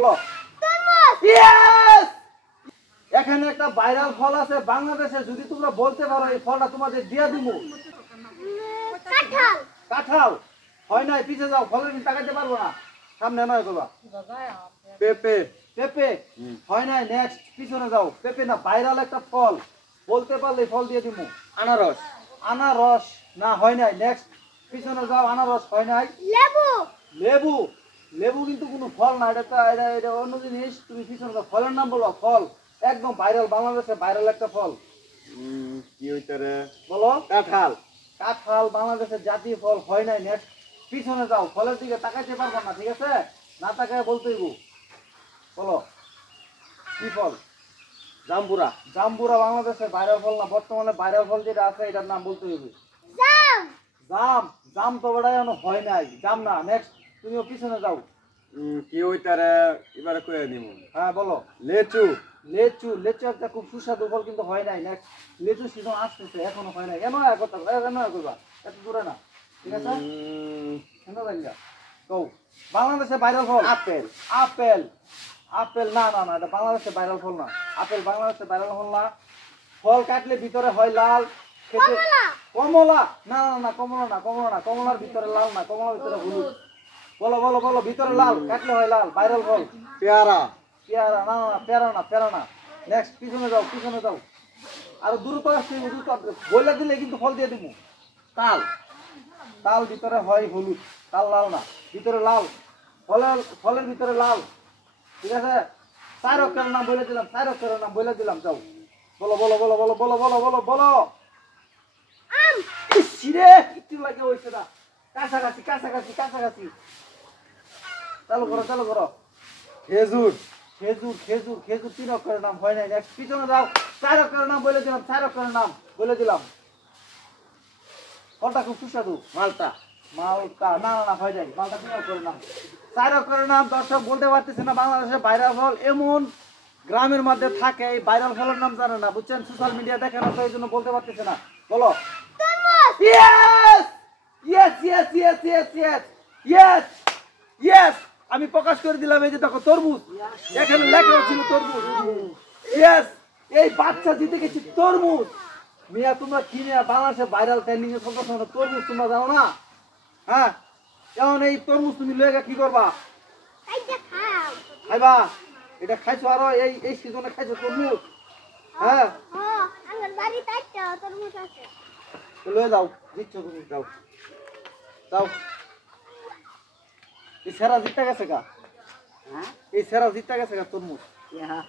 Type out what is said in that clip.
বলো ইয়েস এখানে একটা ভাইরাল ফল আছে বাংলাদেশে যদি তোমরা বলতে পারো এই ফলটা তোমাদের দিয়া দিমু কাঁঠাল কাঁঠাল হয় নাই পিছে যাও ফলের দিকে তাকাইতে পারবো না সামনে নয় বাবা পেঁপে পেঁপে হয় নাই নেক্সট পিছনে যাও পেঁপে না ভাইরাল একটা ফল বলতে পারলে ফল দিয়ে দিমু আনারস আনারস না হয় নাই নেক্সট পিছনে যাও আনারস হয় নাই লেবু লেবু লেবু কিন্তু কোনো ফল না এটা অন্য জিনিস তুমি পিছনে যাও ফলের নাম বলো ফল একদম ভাইরাল বাংলাদেশে ভাইরাল একটা ফল কি হইতারে বলো কাঁঠাল কাঁঠাল বাংলাদেশের জাতীয় ফল হয় নাই নেক্সট পিছনে যাও ফলের দিকে তাকাইতে পারবো না ঠিক আছে না তাকায় বলতেই বলো কি ফল জাম্বুরা জাম্বুরা বাংলাদেশের ভাইরাল ফল না বর্তমানে ভাইরাল ফল যেটা আছে এটার নাম বলতে হবে জাম জাম জাম তো বেড়াই হয় নাই জাম না নেক্সট তুমিও পিছনে যাও কি হইতারে এবারে কইয়া দিমু হ্যাঁ বলো লেচু লেচু লেচু একটা খুব সুস্বাদু ফল কিন্তু হয় নাই নেক্সট লেচু সিজন আসতেছে এখনো হয় নাই কেন করতে করবা এত দূরে না ঠিক আছে কেন জানিলা কও বাংলাদেশে ভাইরাল ফল আপেল আপেল আপেল না না না এটা বাংলাদেশে ভাইরাল ফল না আপেল বাংলাদেশে ভাইরাল ফল না ফল কাটলে ভিতরে হয় লাল খেতে কমলা না না না কমলা না কমলা না কমলার ভিতরে লাল না কমলার ভিতরে হলুদ বলো বলো বলো ভিতরে লাল কাটলে হয় লাল ভাইরাল ফল পেয়ারা পেয়ারা না না পেয়ারা না নেক্সট পিছনে যাও আর দ্রুত আসছে দ্রুত বইলা দিলে কিন্তু ফল দিয়ে দিব তাল তাল ভিতরে হয় হলুদ তাল লাল না ভিতরে লাল ফলের ভিতরে লাল ঠিক আছে চার অক্ষরের নাম বলে দিলাম যাও বলো বলো বলো বলো বলো বলো বলো বলো আম রে একটু লাগে হইছে না কাছাকাছি চালু করো খেজুর খেজুর খেজুর খেজুর 3 অক্ষরের নাম হয় নাই নেক্সট পিছনে যাও 4 অক্ষরের নাম বলে দিলাম 4 অক্ষরের নাম বলে দিলাম ফলটা খুব সুস্বাদু মালটা মালটা না না না হয় নাই মালটা 3 অক্ষরের নাম 4 অক্ষরের নাম দর্শক বলতে পারতেছে না বাংলাদেশে ভাইরাল ফল এমন গ্রামের মধ্যে থাকে এই ভাইরাল ফলের নাম জানে না বুঝছেন সোশ্যাল মিডিয়া দেখেন তো এই জন্য বলতে পারতেছে না বলো তরমুজ yes yes yes yes yes yes yes yes আমি প্রকাশ করে দিলাম এই যে দেখো তরমুজ এখানে লেখা ছিল তরমুজ ইয়েস এই বাচ্চা জিতে গেছে তরমুজ মিয়া তোমরা কিনে বাংলাদেশে ভাইরাল ট্রেন্ডিং এ চলতেছে না তরমুজ তোমরা জানো না হ্যাঁ এখন এই তরমুজ তুমি লয়ে কি করবা এইটা খাও খাইবা এটা খাইছো আরো এই সিজনে খাইছো তরমুজ হ্যাঁ হ্যাঁ আমার বাড়িতে একটা তরমুজ আছে তো লয়ে যাও দিচ্ছ তুমি যাও যাও এই সেরা জিততে গেছে গা হ্যাঁ এই সেরা জিততে গেছে গা তরমুজ হ্যাঁ